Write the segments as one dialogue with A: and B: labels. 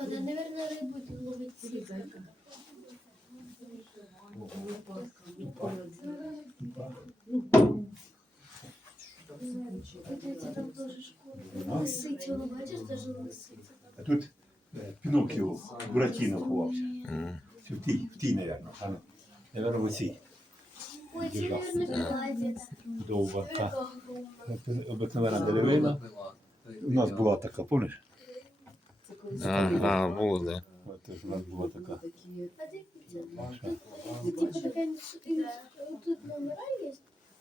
A: Вона, наверное, тут ловить там воно бачиш, теж лисиця.
B: А тут е, Піноккіо, Буратіно ховався. В тій, в тій, напевно. А ну, Наверно, в оцій.
A: Ой, наверное.
B: Довбанка. Обикновена деревина. У нас була така, пам'ятаєш?
C: Ага.
B: От теж у нас була така.
A: А де це? Тут, типу, тут номера є,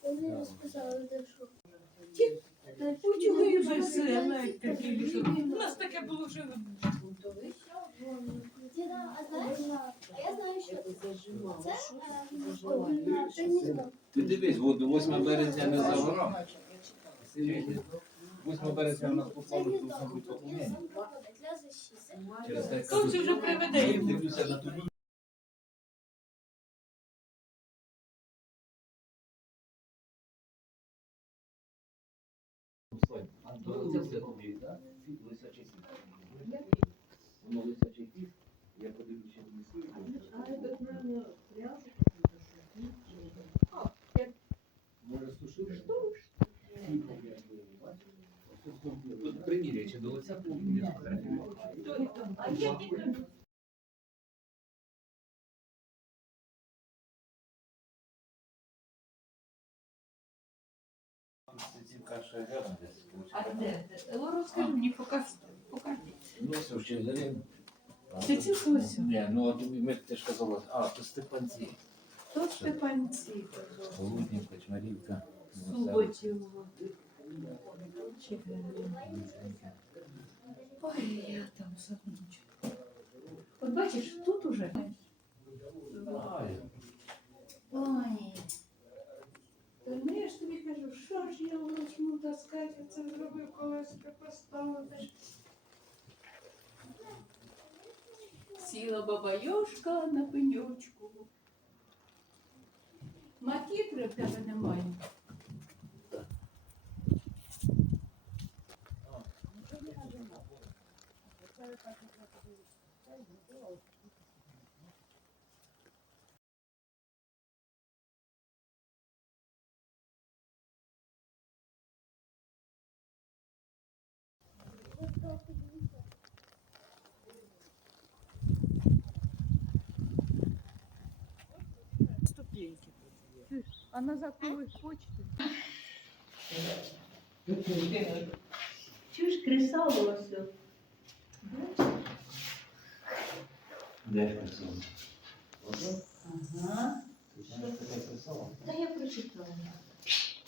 A: вони розписали, де що.
D: Чого і веселе, такі ліжки. У нас таке було вже.
A: Діда, а знаєш, а я знаю, що це. Це е, одна.
E: Ти дивись, 8 березня не за гором. Серйозно. 8 березня у нас
A: Це
E: тут саме
A: Я
E: поклонення.
A: сам проходить, для защити.
E: Через те,
D: Хто вже приведе?
E: Я дивлюся на то це тобі, так? Лисячий фіг. Воно лисячий фіг. Я подивлюся, тобі скільки. Може, сушили? Тут приміряючи до лиця повинні сфотографувати.
D: А А де? Ну, розкажи мені, покажи.
E: Ну, все, ще зарем.
D: Це ці ось.
E: Ні, ну а тобі ми ти ж казала, а, то Степанці.
D: Тут Степанці.
E: Лудні, Кочмарівка.
D: Суботів. Ой, я там забудь. От бачиш, тут уже.
E: Знаю.
D: Ой. Та ну я ж тобі кажу, що ж я вручну таскати, це зробив колеска поставити. Сіла баба Йошка на пеньочку. Макітри в тебе немає.
F: Ступеньки. А назад коли хочете.
D: Чуєш, кресало ось.
E: Де красиво?
D: Ага.
E: Ти знаєш, таке красиво?
D: Та я прочитала.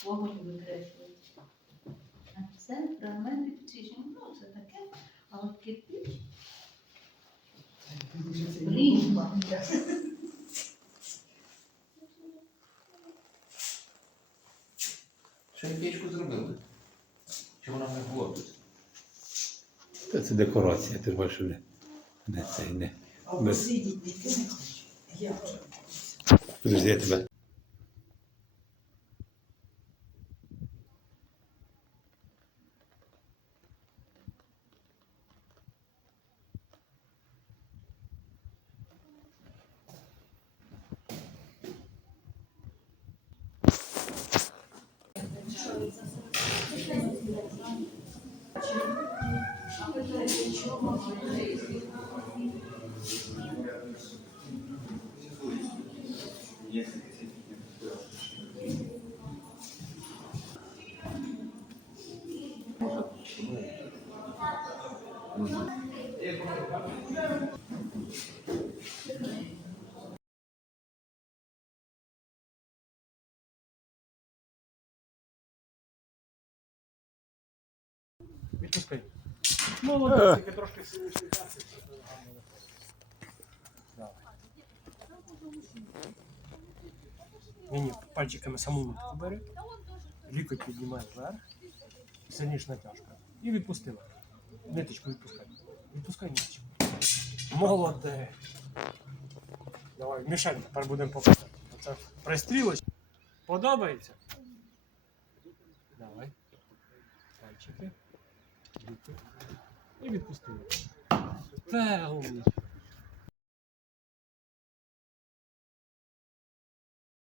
D: Вогонь викреслюють. А це фрагменти підсвічення. Ну, це таке. А от кирпич. Лімба.
E: Що і печку зробили? Чи вона не була тут?
B: Це декорація, ти бачиш, не, не цей, не. Без... Подожди, я тебе.
G: Відпускай. Молодець, тільки трошки сильніше. Давай. Мені пальчиками саму нитку бери, лікоть піднімай вверх, сильніш натяжка. І відпусти вверх. Ниточку відпускай. Відпускай ниточку. Молодець. Давай, мішань, тепер будемо показувати. Оце пристрілочка. Подобається? Давай. Пальчики. І відпустили. Та.